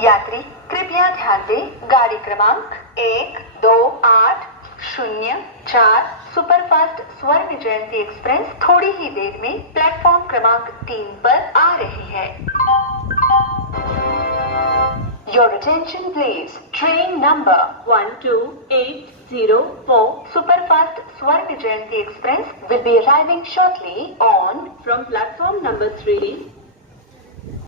यात्री कृपया ध्यान दें, गाड़ी क्रमांक 128004 सुपरफास्ट स्वर्ण जयंती एक्सप्रेस थोड़ी ही देर में प्लेटफॉर्म क्रमांक 3 पर आ रही है। Your attention please. Train number 12804 Superfast Swarna Jayanti Express will be arriving shortly on from platform number 3